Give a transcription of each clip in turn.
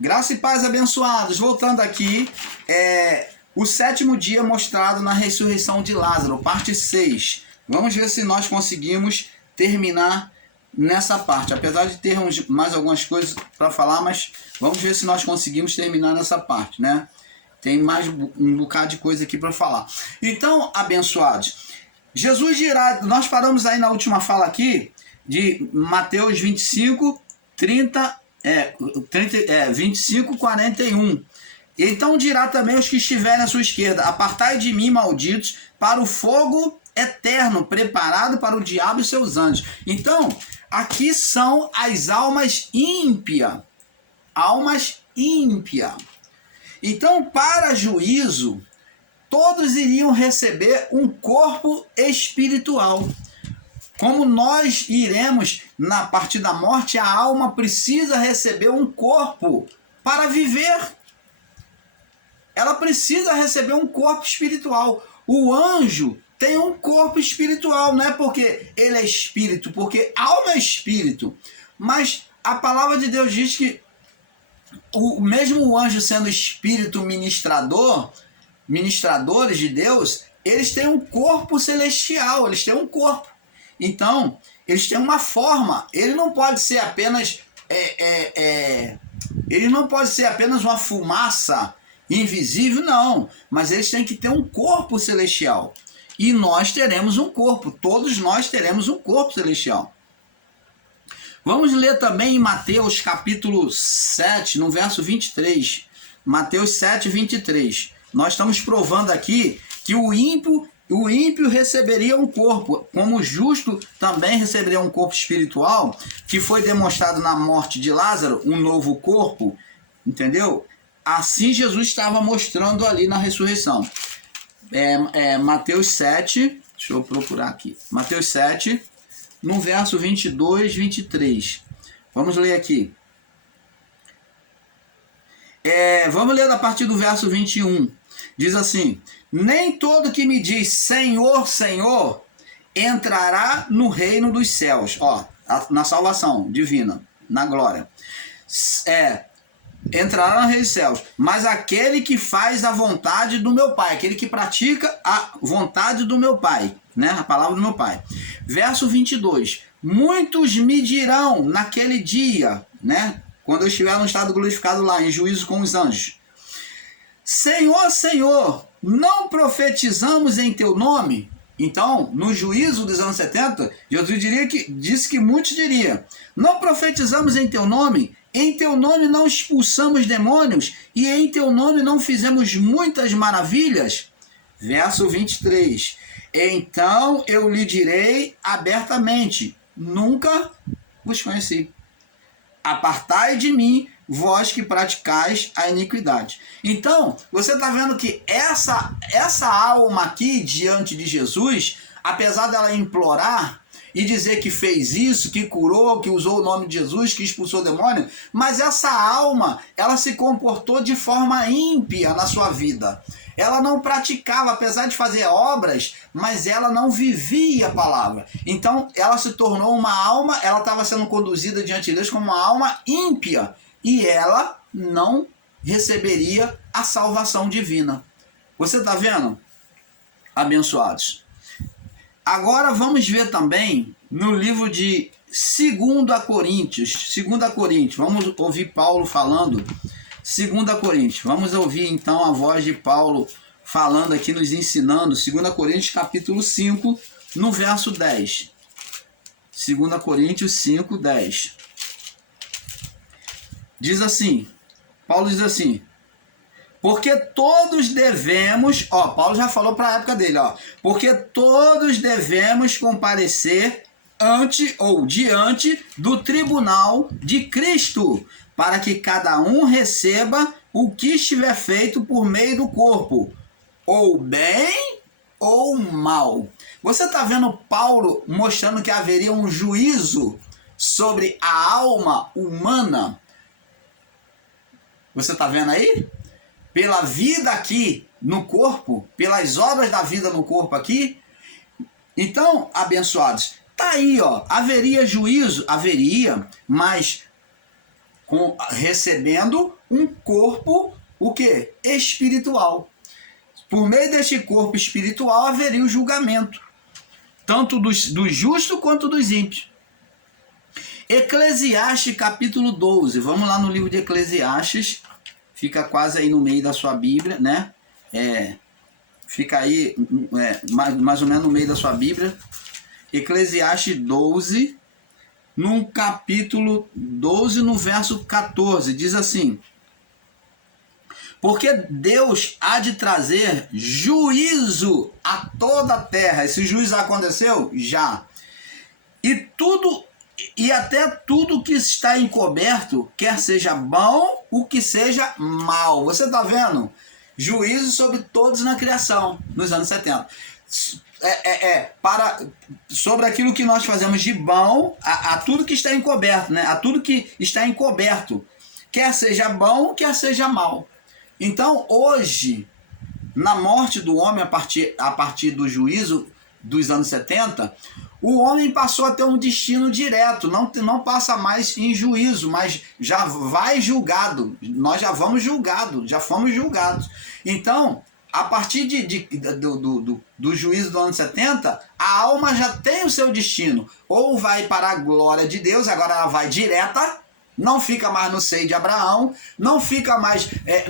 Graça e paz, abençoados. Voltando aqui, o sétimo dia mostrado na ressurreição de Lázaro, parte 6. Vamos ver se nós conseguimos terminar nessa parte. Apesar de termos mais algumas coisas para falar, mas vamos ver se nós conseguimos terminar nessa parte, né? Tem mais um bocado de coisa aqui para falar. Então, abençoados, Jesus dirá, nós paramos aí na última fala aqui, de Mateus 25, 25, 41. Então dirá também os que estiverem à sua esquerda: apartai de mim, malditos, para o fogo eterno, preparado para o diabo e seus anjos. Então, aqui são as almas ímpias. Almas ímpias. Então, para juízo, todos iriam receber um corpo espiritual. Como nós iremos, na partir da morte, a alma precisa receber um corpo para viver. Ela precisa receber um corpo espiritual. O anjo tem um corpo espiritual, não é porque ele é espírito, porque alma é espírito. Mas a palavra de Deus diz que mesmo o anjo sendo espírito ministradores de Deus, eles têm um corpo celestial, eles têm um corpo. Então, eles têm uma forma. Ele não pode ser apenas ele não pode ser apenas uma fumaça invisível, não. Mas eles têm que ter um corpo celestial. E nós teremos um corpo. Todos nós teremos um corpo celestial. Vamos ler também em Mateus capítulo 7, no verso 23. Mateus 7, 23. Nós estamos provando aqui que o ímpio receberia um corpo, como o justo também receberia um corpo espiritual, que foi demonstrado na morte de Lázaro, um novo corpo, entendeu? Assim Jesus estava mostrando ali na ressurreição. Mateus 7, deixa eu procurar aqui, Mateus 7, no verso 22, 23. Vamos ler aqui. Vamos ler a partir do verso 21. Diz assim: nem todo que me diz Senhor, Senhor, entrará no reino dos céus. Na salvação divina, na glória. Entrará no reino dos céus. Mas aquele que faz a vontade do meu Pai, aquele que pratica a vontade do meu Pai, né? A palavra do meu Pai. Verso 22. Muitos me dirão naquele dia, né? Quando eu estiver no estado glorificado lá, em juízo com os anjos: Senhor, Senhor, não profetizamos em teu nome? Então, no juízo dos anos 70, Jesus disse que muitos diriam: não profetizamos em teu nome não expulsamos demônios, e em teu nome não fizemos muitas maravilhas? Verso 23. Então eu lhe direi abertamente: nunca vos conheci. Apartai de mim, vós que praticais a iniquidade. Então, você está vendo que essa alma aqui, diante de Jesus, apesar dela implorar e dizer que fez isso, que curou, que usou o nome de Jesus, que expulsou o demônio, mas essa alma, ela se comportou de forma ímpia na sua vida. Ela não praticava, apesar de fazer obras, mas ela não vivia a palavra. Então, ela se tornou uma alma, ela estava sendo conduzida diante de Deus como uma alma ímpia. E ela não receberia a salvação divina. Você está vendo, abençoados? Agora vamos ver também no livro de 2 Coríntios. 2 Coríntios, vamos ouvir Paulo falando. 2 Coríntios, vamos ouvir então a voz de Paulo falando aqui, nos ensinando. 2 Coríntios capítulo 5, no verso 10. 2 Coríntios 5, 10. Diz assim, Paulo diz assim: porque todos devemos, Paulo já falou para a época dele, porque todos devemos comparecer diante do tribunal de Cristo, para que cada um receba o que estiver feito por meio do corpo, ou bem ou mal. Você está vendo Paulo mostrando que haveria um juízo sobre a alma humana? Você está vendo aí? Pela vida aqui no corpo, pelas obras da vida no corpo aqui. Então, abençoados, tá aí, haveria juízo? Haveria, mas recebendo um corpo, o quê? Espiritual. Por meio deste corpo espiritual haveria o julgamento, tanto dos justos quanto dos ímpios. Eclesiastes capítulo 12, vamos lá no livro de Eclesiastes, fica quase aí no meio da sua Bíblia, né? Fica aí mais ou menos no meio da sua Bíblia. Eclesiastes 12, no capítulo 12, no verso 14, diz assim: porque Deus há de trazer juízo a toda a terra. Esse juízo aconteceu? Já. E até tudo que está encoberto, quer seja bom, o que seja mal. Você está vendo? Juízo sobre todos na criação, nos anos 70. Sobre aquilo que nós fazemos de bom, a tudo que está encoberto, né? A tudo que está encoberto, quer seja bom, quer seja mal. Então, hoje, na morte do homem, a partir do juízo dos anos 70, o homem passou a ter um destino direto, não passa mais em juízo, mas já vai julgado. Nós já vamos julgados, já fomos julgados. Então, a partir do juízo do ano 70, a alma já tem o seu destino. Ou vai para a glória de Deus, agora ela vai direta, não fica mais no seio de Abraão, não fica mais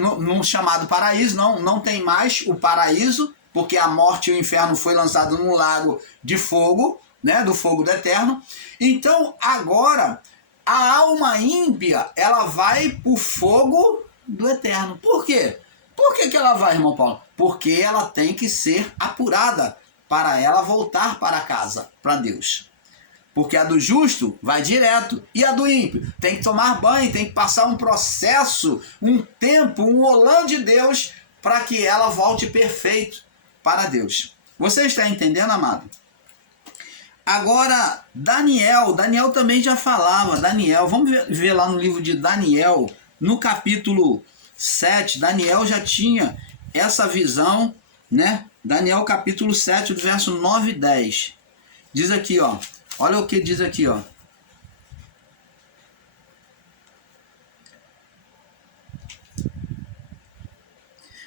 no chamado paraíso, não tem mais o paraíso, porque a morte e o inferno foi lançado num lago de fogo, né, do fogo do eterno. Então agora a alma ímpia, ela vai para o fogo do eterno. Por quê? Por que ela vai, irmão Paulo? Porque ela tem que ser apurada para ela voltar para casa, para Deus. Porque a do justo vai direto. E a do ímpio tem que tomar banho, tem que passar um processo, um tempo, um olã de Deus, para que ela volte perfeito para Deus. Você está entendendo, amado? Agora, Daniel também já falava. Vamos ver lá no livro de Daniel, no capítulo 7, Daniel já tinha essa visão, né? Daniel capítulo 7, do verso 9 e 10. Diz aqui, ó. Olha o que diz aqui, ó.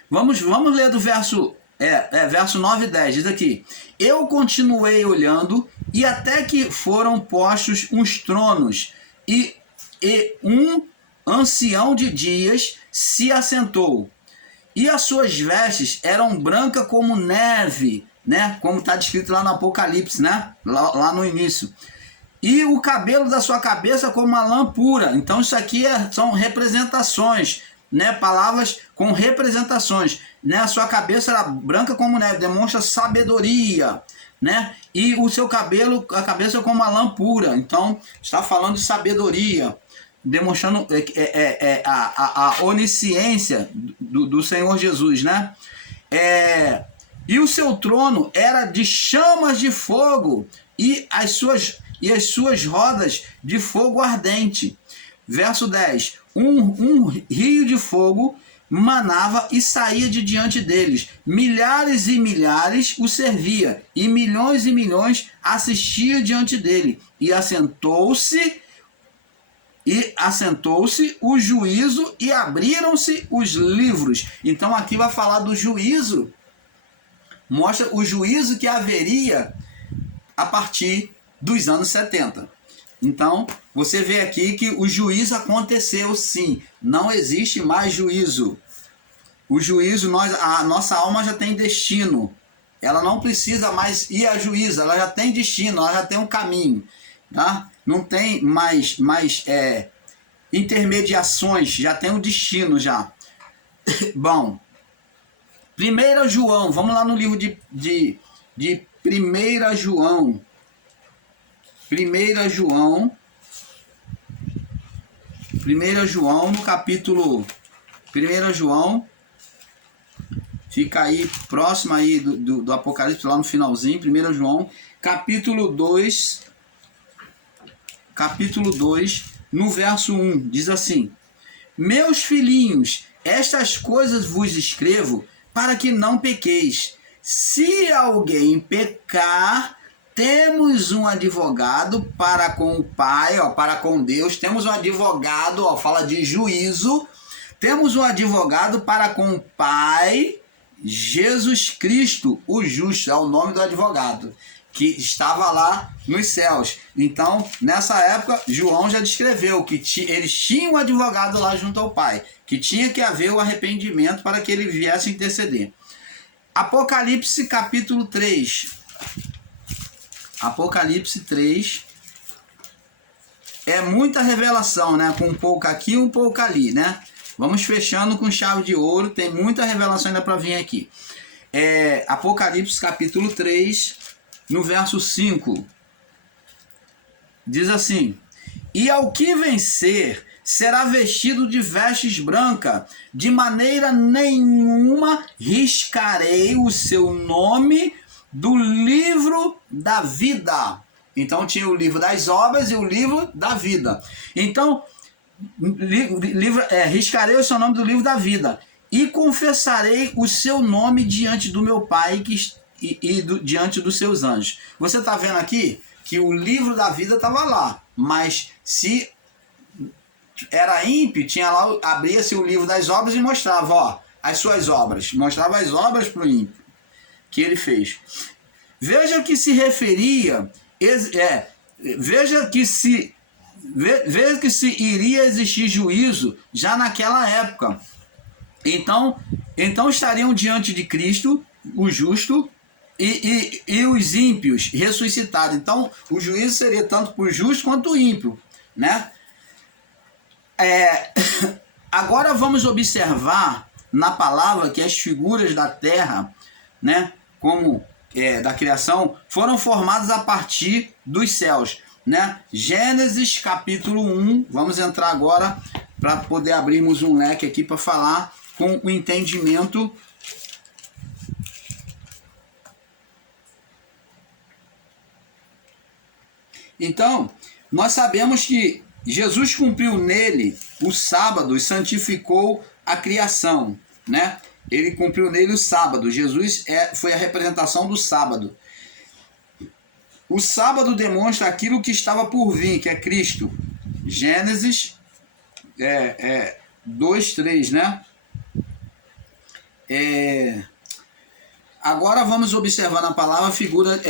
Vamos ler do verso 9 e 10. Diz aqui: eu continuei olhando, e até que foram postos uns tronos, e um ancião de dias se assentou, e as suas vestes eram brancas como neve, né? Como está descrito lá no Apocalipse, né? Lá no início. E o cabelo da sua cabeça como uma lã pura. Então isso aqui são representações, né? Palavras com representações, né? A sua cabeça era branca como neve, demonstra sabedoria, né? E o seu cabelo, a cabeça como uma lã pura. Então está falando de sabedoria, demonstrando a onisciência do Senhor Jesus, né? E o seu trono era de chamas de fogo, e as suas rodas de fogo ardente. Verso 10. Um rio de fogo manava e saía de diante deles. Milhares e milhares o servia, e milhões assistiam diante dele. E assentou-se o juízo, e abriram-se os livros. Então aqui vai falar do juízo. Mostra o juízo que haveria a partir dos anos 70. Então, você vê aqui que o juízo aconteceu sim. Não existe mais juízo. O juízo, a nossa alma já tem destino. Ela não precisa mais ir a juízo. Ela já tem destino, ela já tem um caminho. Tá? Não tem mais intermediações. Já tem um destino já. Bom, 1 João, vamos lá no livro de 1 João. 1 João, no capítulo 1 João, fica aí próximo aí do Apocalipse, lá no finalzinho. 1 João, capítulo 2, no verso 1, diz assim: meus filhinhos, estas coisas vos escrevo para que não pequeis. Se alguém pecar, temos um advogado para com o Pai, ó, para com Deus. Temos um advogado, ó, fala de juízo. Temos um advogado para com o Pai, Jesus Cristo, o justo, é o nome do advogado, que estava lá nos céus. Então, nessa época, João já descreveu que eles tinham um advogado lá junto ao Pai, que tinha que haver o arrependimento para que ele viesse interceder. Apocalipse capítulo 3. Apocalipse 3. É muita revelação, né? Com um pouco aqui, um pouco ali, né? Vamos fechando com chave de ouro. Tem muita revelação ainda para vir aqui. Apocalipse capítulo 3, no verso 5. Diz assim: E ao que vencer será vestido de vestes brancas, de maneira nenhuma riscarei o seu nome do livro da vida. Então tinha o livro das obras e o livro da vida. Então, riscarei o seu nome do livro da vida e confessarei o seu nome diante do meu Pai diante dos seus anjos. Você está vendo aqui que o livro da vida estava lá, mas se era ímpio, tinha lá, abria-se o livro das obras e mostrava, ó, as suas obras, mostrava as obras para o ímpio que ele fez. Veja que se referia, veja que se iria existir juízo já naquela época. Então estariam diante de Cristo, o justo, e os ímpios ressuscitados. Então o juízo seria tanto para o justo quanto o ímpio, né? Agora vamos observar na palavra que as figuras da terra, né, como da criação, foram formadas a partir dos céus, né? Gênesis capítulo 1, vamos entrar agora para poder abrirmos um leque aqui para falar com o entendimento. Então, nós sabemos que Jesus cumpriu nele o sábado e santificou a criação, né? Ele cumpriu nele o sábado. Jesus foi a representação do sábado. O sábado demonstra aquilo que estava por vir, que é Cristo. Gênesis 2:3, né? Agora vamos observar na palavra a figura,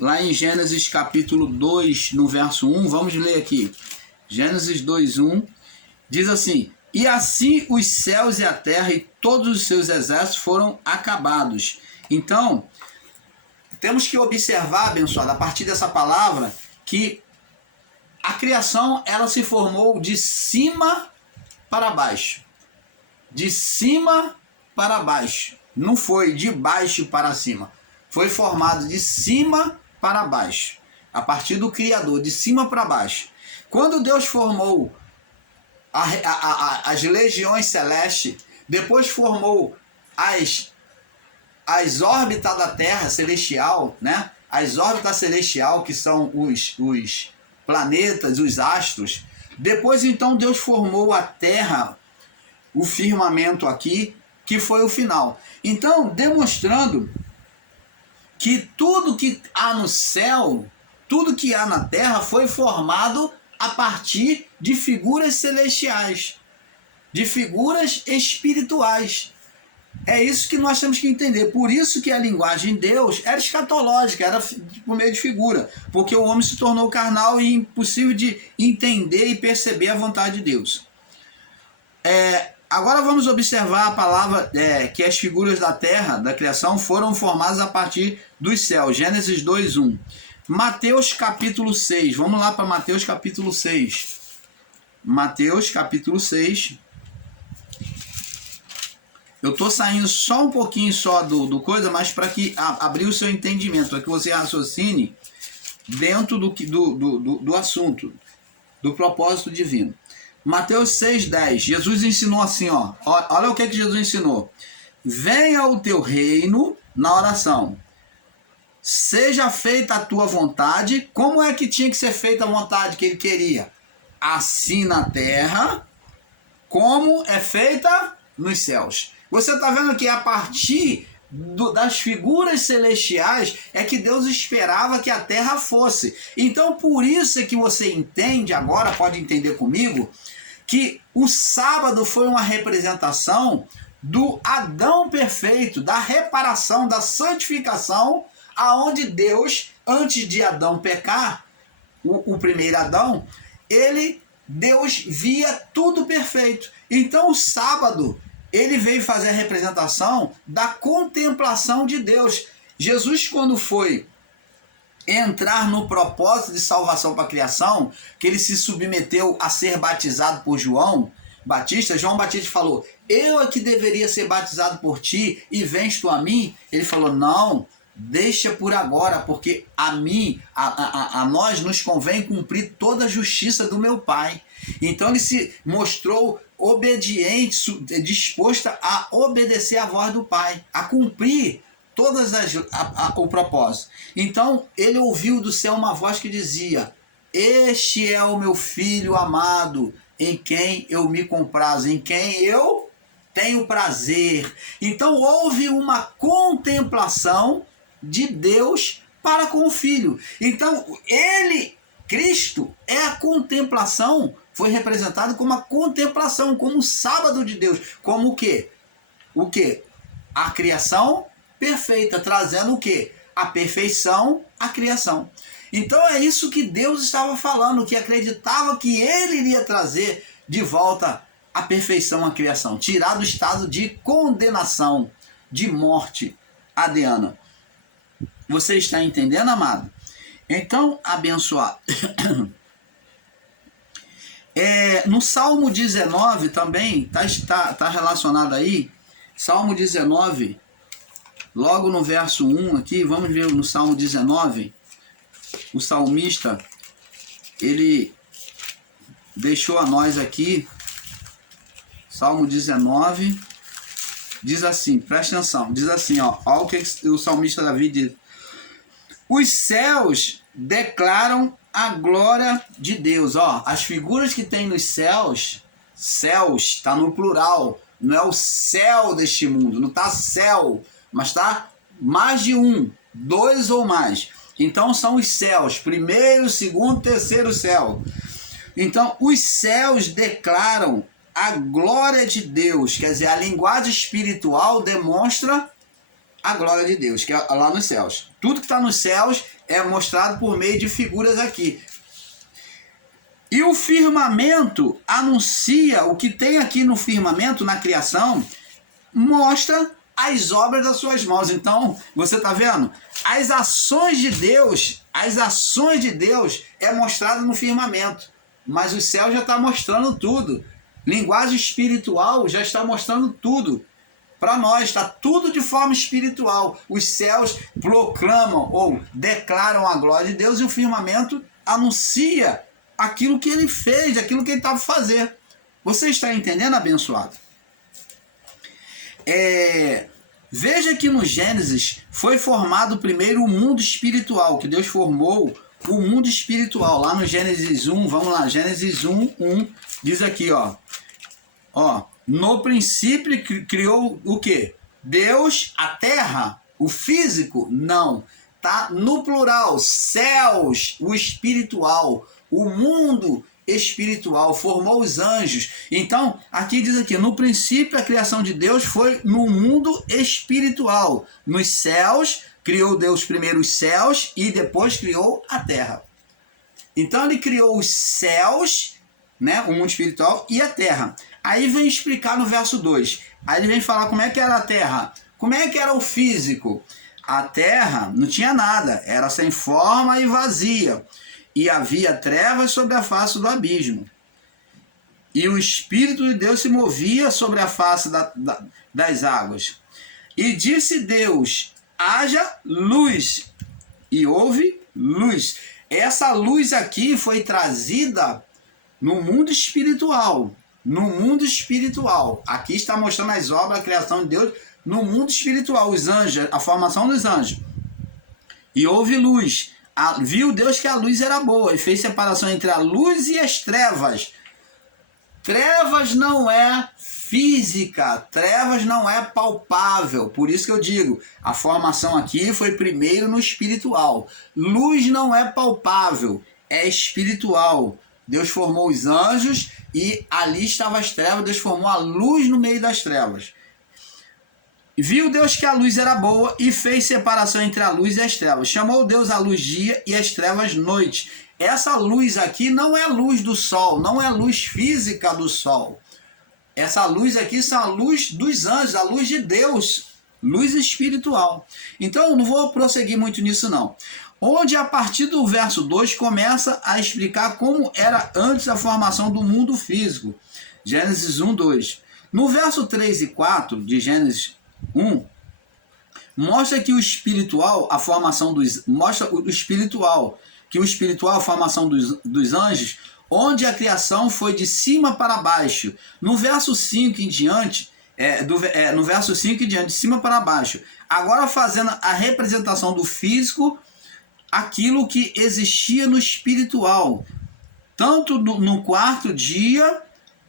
lá em Gênesis capítulo 2, no verso 1, vamos ler aqui. Gênesis 2:1, diz assim: E assim os céus e a terra e todos os seus exércitos foram acabados. Então, temos que observar, abençoado, a partir dessa palavra, que a criação, ela se formou de cima para baixo. De cima para baixo. Não foi de baixo para cima. Foi formado de cima para baixo. A partir do Criador, de cima para baixo. Quando Deus formou as legiões celestes, depois formou as órbitas da Terra celestial, né? As órbitas celestial, que são os planetas, os astros. Depois, então, Deus formou a Terra, o firmamento aqui, que foi o final. Então, demonstrando que tudo que há no céu, tudo que há na Terra foi formado a partir de figuras celestiais, de figuras espirituais. É isso que nós temos que entender. Por isso que a linguagem de Deus era escatológica, era por meio de figura, porque o homem se tornou carnal e impossível de entender e perceber a vontade de Deus. Agora vamos observar a palavra que as figuras da terra, da criação, foram formadas a partir dos céus. Gênesis 2:1. Mateus capítulo 6. Vamos lá para Mateus capítulo 6. Mateus capítulo 6. Eu estou saindo só um pouquinho só do coisa, mas para que abrir o seu entendimento, para que você raciocine dentro do assunto, do propósito divino. Mateus 6:10. Jesus ensinou assim, ó. Olha o que Jesus ensinou. Venha o teu reino na oração. Seja feita a tua vontade. Como é que tinha que ser feita a vontade que ele queria? Assim na terra, como é feita nos céus. Você está vendo que a partir das figuras celestiais é que Deus esperava que a terra fosse. Então, por isso é que você entende agora, pode entender comigo, que o sábado foi uma representação do Adão perfeito, da reparação, da santificação, aonde Deus, antes de Adão pecar, o primeiro Adão, Deus via tudo perfeito. Então o sábado, ele veio fazer a representação da contemplação de Deus. Jesus, quando foi entrar no propósito de salvação para a criação, que ele se submeteu a ser batizado por João Batista falou: eu é que deveria ser batizado por ti e vens tu a mim? Ele falou: não, deixa por agora, porque a nós nos convém cumprir toda a justiça do meu Pai. Então ele se mostrou obediente, disposto a obedecer a voz do Pai, a cumprir todas o propósito. Então ele ouviu do céu uma voz que dizia: este é o meu filho amado, em quem eu me comprazo, em quem eu tenho prazer. Então houve uma contemplação de Deus para com o Filho. Então Cristo, é a contemplação, foi representado como a contemplação, como o sábado de Deus, como o quê? O quê? A criação perfeita, trazendo o quê? A perfeição à criação. Então é isso que Deus estava falando, que acreditava que ele iria trazer de volta a perfeição à criação, tirar do estado de condenação, de morte adriana. Você está entendendo, amado? Então, abençoado. No Salmo 19 também, está relacionado aí, Salmo 19, logo no verso 1 aqui, vamos ver no Salmo 19, o salmista, ele deixou a nós aqui, Salmo 19, diz assim, presta atenção, diz assim, olha o que o salmista Davi diz: os céus declaram a glória de Deus. As figuras que tem nos céus está no plural, não é o céu deste mundo, não está céu, mas está mais de um, dois ou mais. Então são os céus, primeiro, segundo, terceiro céu. Então os céus declaram a glória de Deus, quer dizer, a linguagem espiritual demonstra a glória de Deus, que é lá nos céus. Tudo que está nos céus é mostrado por meio de figuras aqui. E o firmamento anuncia, o que tem aqui no firmamento, na criação, mostra as obras das suas mãos. Então, você está vendo? As ações de Deus é mostrado no firmamento. Mas o céu já está mostrando tudo. Linguagem espiritual já está mostrando tudo. Para nós, está tudo de forma espiritual. Os céus proclamam ou declaram a glória de Deus e o firmamento anuncia aquilo que ele fez, aquilo que ele estava fazendo. Você está entendendo, abençoado? Veja que no Gênesis foi formado primeiro o mundo espiritual, que Deus formou o mundo espiritual. Lá no Gênesis 1, vamos lá, Gênesis 1, diz aqui, no princípio criou o quê? Deus, a terra, o físico? Não. Tá no plural, céus, o espiritual, o mundo espiritual, formou os anjos. Então, aqui diz aqui, no princípio a criação de Deus foi no mundo espiritual. Nos céus, criou Deus primeiro os céus e depois criou a terra. Então ele criou os céus, né, o mundo espiritual e a terra. Aí vem explicar no verso 2. Aí ele vem falar como é que era a terra. Como é que era o físico? A terra não tinha nada, era sem forma e vazia. E havia trevas sobre a face do abismo. E o Espírito de Deus se movia sobre a face das águas. E disse Deus: haja luz. E houve luz. Essa luz aqui foi trazida no mundo espiritual. No mundo espiritual. Aqui está mostrando as obras, a criação de Deus no mundo espiritual. Os anjos, a formação dos anjos. E houve luz. Viu Deus que a luz era boa e fez separação entre a luz e as trevas. Trevas não é física, trevas não é palpável. Por isso que eu digo, a formação aqui foi primeiro no espiritual. Luz não é palpável, é espiritual. Deus formou os anjos e ali estavam as trevas, Deus formou a luz no meio das trevas. Viu Deus que a luz era boa e fez separação entre a luz e as trevas. Chamou Deus a luz dia e as trevas noite. Essa luz aqui não é luz do sol, não é luz física do sol. Essa luz aqui são a luz dos anjos, a luz de Deus, luz espiritual. Então eu não vou prosseguir muito nisso não. Onde a partir do verso 2 começa a explicar como era antes a formação do mundo físico. Gênesis 1, 2. No verso 3 e 4 de Gênesis 1, mostra que o espiritual, a formação dos... Mostra o espiritual, que o espiritual, a formação dos anjos, onde a criação foi de cima para baixo. No verso 5 em diante, no verso 5 em diante, de cima para baixo. Agora fazendo a representação do físico, aquilo que existia no espiritual. Tanto no quarto dia,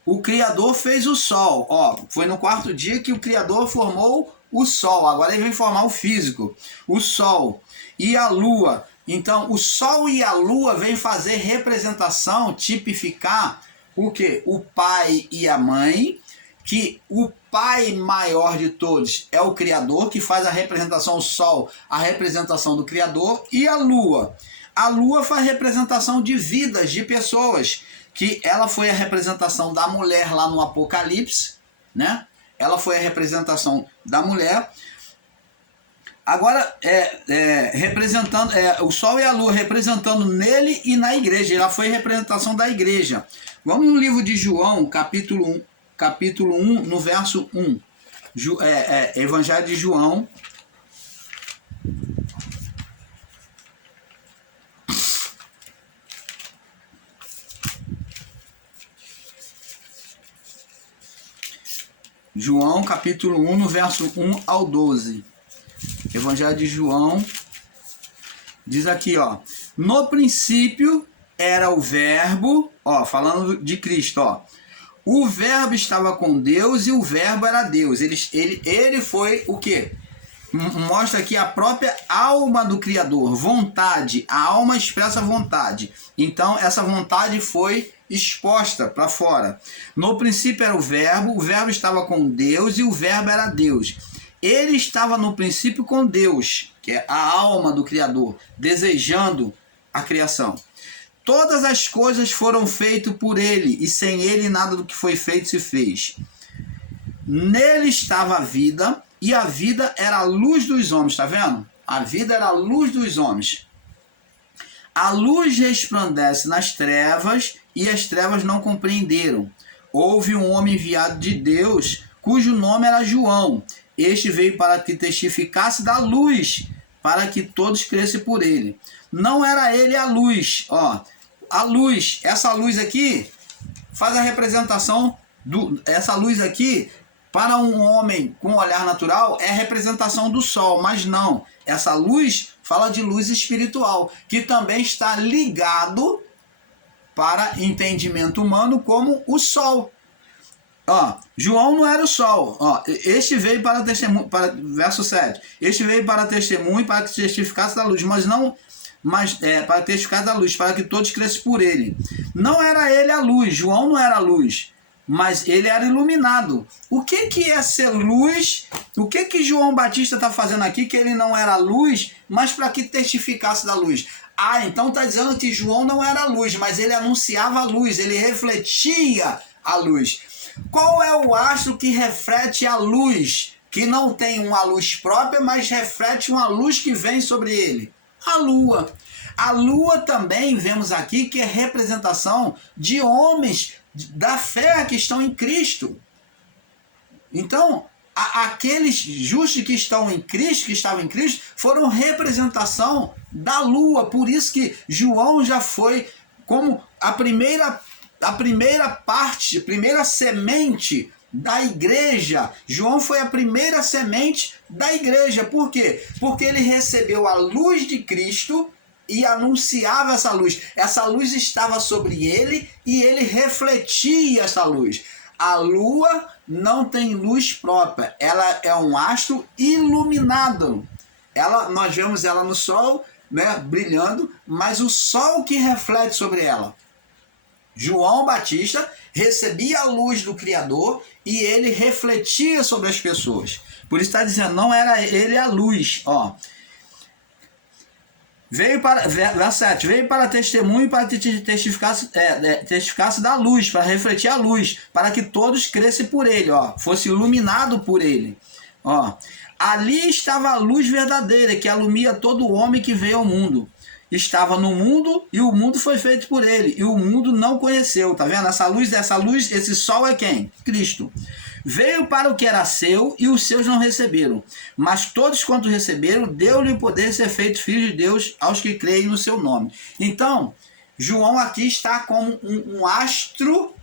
o Criador fez o sol. Ó, foi no quarto dia que o Criador formou o sol. Agora ele vem formar o físico. O sol e a lua. Então, o sol e a lua vêm fazer representação, tipificar o quê? O pai e a mãe, que o pai maior de todos é o Criador, que faz a representação, o sol, a representação do Criador, e a lua. A lua faz representação de vidas, de pessoas, que ela foi a representação da mulher lá no Apocalipse, né? Ela foi a representação da mulher. Agora, representando o sol e a lua, representando nele e na igreja. Ela foi representação da igreja. Vamos no livro de João, capítulo 1, no verso 1. Evangelho de João. João, capítulo 1, no verso 1 ao 12. Evangelho de João, diz aqui, ó, no princípio era o verbo, ó, falando de Cristo, ó, o verbo estava com Deus e o verbo era Deus. Ele foi o quê? Mostra aqui a própria alma do Criador, vontade, a alma expressa vontade. Então essa vontade foi exposta para fora. No princípio era o verbo estava com Deus e o verbo era Deus. Ele estava no princípio com Deus, que é a alma do Criador, desejando a criação. Todas as coisas foram feitas por ele, e sem ele nada do que foi feito se fez. Nele estava a vida, e a vida era a luz dos homens, está vendo? A vida era a luz dos homens. A luz resplandece nas trevas, e as trevas não compreenderam. Houve um homem enviado de Deus, cujo nome era João. Este veio para que testificasse da luz, para que todos crescem por ele. Não era ele a luz, ó. A luz, essa luz aqui, faz a representação essa luz aqui, para um homem com olhar natural, é a representação do sol, mas não. Essa luz fala de luz espiritual, que também está ligado para entendimento humano como o sol. Ó, João não era o sol. Ó, este veio para testemunho, verso 7. Este veio para testemunho, para que testificasse da luz, para testificar da luz, para que todos crescem por ele. Não era ele a luz, João não era a luz, mas ele era iluminado. O que é ser luz? O que João Batista está fazendo aqui, que ele não era a luz, mas para que testificasse da luz? Ah, então está dizendo que João não era a luz, mas ele anunciava a luz, ele refletia a luz. Qual é o astro que reflete a luz, que não tem uma luz própria, mas reflete uma luz que vem sobre ele? A lua. A lua também vemos aqui que é representação de homens da fé que estão em Cristo. Então, aqueles justos que estão em Cristo, que estavam em Cristo, foram representação da lua. Por isso que João já foi como a primeira parte, a primeira semente da igreja. João foi a primeira semente da igreja. Por quê? Porque ele recebeu a luz de Cristo, e anunciava essa luz. Essa luz estava sobre ele e ele refletia essa luz. A lua não tem luz própria, ela é um astro iluminado. Nós vemos ela no sol, né, brilhando, mas o sol que reflete sobre ela. João Batista recebia a luz do Criador e ele refletia sobre as pessoas. Por isso está dizendo, não era ele a luz. Ó. Verso 7, veio para testemunho, para que testificasse da luz, para refletir a luz, para que todos crescem por ele, ó, fosse iluminado por ele. Ó. Ali estava a luz verdadeira, que alumia todo homem que veio ao mundo. Estava no mundo e o mundo foi feito por ele, e o mundo não conheceu. Tá vendo? Essa luz, esse sol é quem? Cristo. Veio para o que era seu e os seus não receberam. Mas todos quanto receberam, deu-lhe o poder de ser feito filho de Deus aos que creem no seu nome. Então, João aqui está como um astro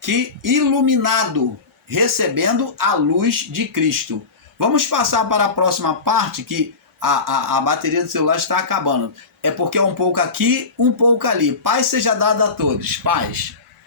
que iluminado, recebendo a luz de Cristo. Vamos passar para a próxima parte, que a bateria do celular está acabando. É porque é um pouco aqui, um pouco ali. Paz seja dada a todos. Paz.